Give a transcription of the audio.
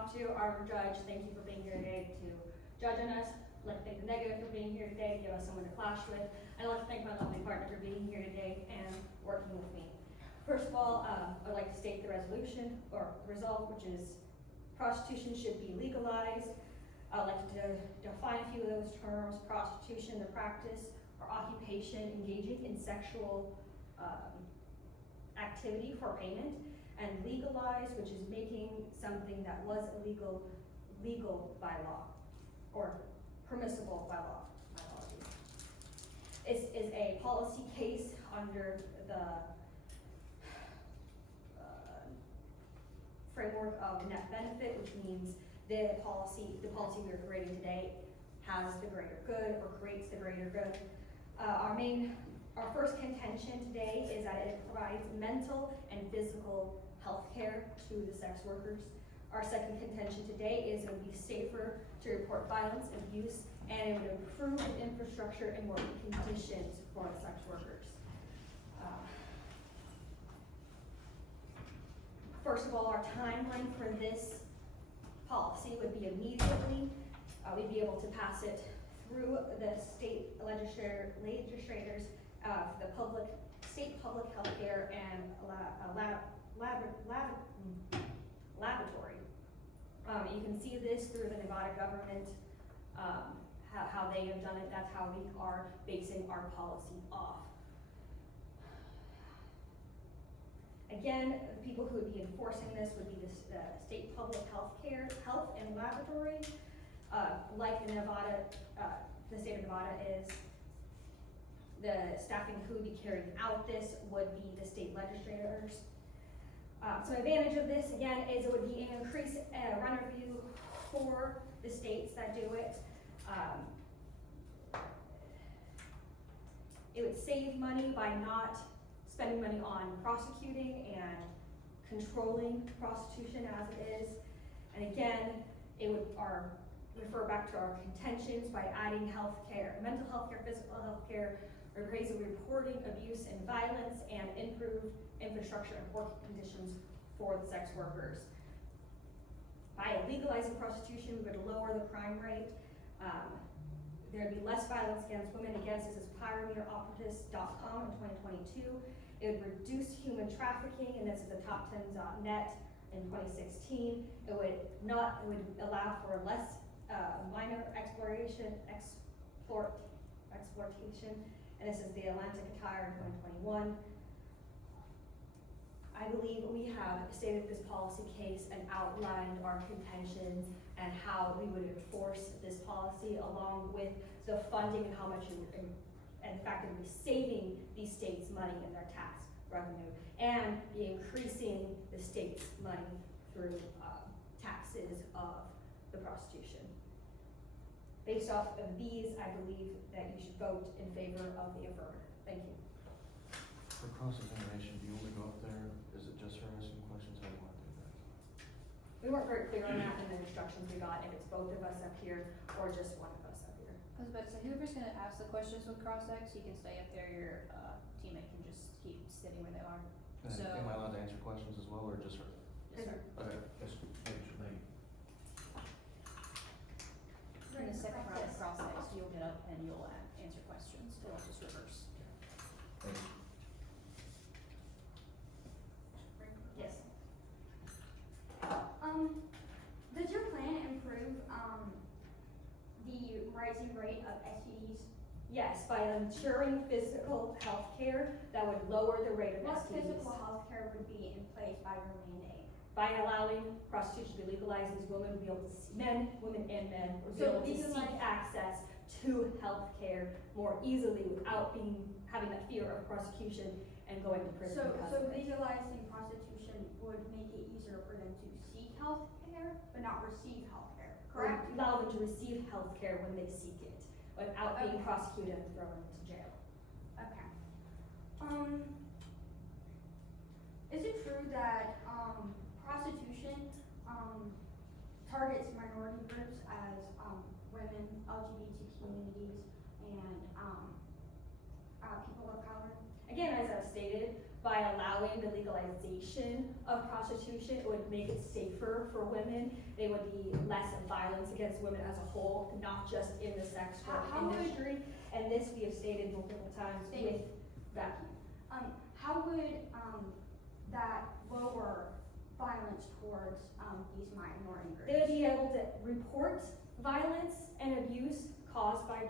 off to our judge. Thank you for being here today to judge on us. I'd like to thank the negative for being here today, give us someone to clash with. And I'd like to thank my lovely partner for being here today and working with me. First of all, I'd like to state the resolution or resolve, which is prostitution should be legalized. I'd like to define a few of those terms: prostitution, the practice or occupation engaging in sexual activity for payment, and legalized, which is making something that was illegal legal by law, or permissible by law. My apologies. This is a policy case under the framework of net benefit, which means the policy we are creating today has the greater good or creates the greater good. Our first contention today is that it provides mental and physical health care to the sex workers. Our second contention today is it would be safer to report violence, abuse, and it would improve the infrastructure and working conditions for the sex workers. First of all, our timeline for this policy would be immediately. We'd be able to pass it through the state legislators, the state public health care and laboratory. You can see this through the Nevada government, how they have done it. That's how we are basing our policy off. Again, the people who would be enforcing this would be the state public health and laboratory. Like the state of Nevada is, the staffing who would be carrying out this would be the state legislators. So advantage of this, again, is it would be an increased run review for the states that do it. It would save money by not spending money on prosecuting and controlling prostitution as it is. And again, it would refer back to our contentions by adding healthcare, mental health care, physical health care, raise reporting abuse and violence, and improve infrastructure and working conditions for the sex workers. By legalizing prostitution, we would lower the crime rate. There'd be less violence against women. Again, this is pioneeroperatives.com in 2022. It would reduce human trafficking, and this is the top 10.net in 2016. It would allow for less minor exploitation, and this is the Atlantic Attire in 2021. I believe we have stated this policy case and outlined our contentions and how we would enforce this policy, along with the funding and how much and the fact that we're saving these states money in their tax revenue, and be increasing the state's money through taxes of the prostitution. Based off of these, I believe that you should vote in favor of the affirmative. Thank you. For cross-examination, do you want to go up there? Is it just her asking questions? How do you want to do that? We weren't very clear on that in the instructions we got, if it's both of us up here or just one of us up here. I was about to say, whoever's gonna ask the questions with cross-ex, you can stay up there, your teammate can just keep sitting where they are. And So- am I allowed to answer questions as well, or just her? Yes, sir. Okay, yes, thank you. In the second round of cross-ex, you'll get up and you'll answer questions, it'll just reverse. Thank you. Yes. Does your plan improve the rising rate of STDs? Yes, by ensuring physical health care that would lower the rate of What STDs. physical health care would be in place by your mandate? By allowing prostitution to be legalized, these women would be able to see, women and men would be So able to seek legalize- access to health care more easily without having that fear of prosecution and going to prison because So of it. legalizing prostitution would make it easier for them to seek health care, but not receive health care, correct? Or allow them to receive health care when they seek it, without being Okay. prosecuted and thrown into jail. Okay. Is it true that prostitution targets minority groups as women, LGBT communities, and people of color? Again, as a have stated, by allowing the legalization of prostitution, it would make it safer for women. There would be less violence against women as a whole, not just in the sex work How would- industry. And this we have stated multiple times with Becky. How would, that lower violence towards, these minority groups? They would be able to report violence and abuse caused by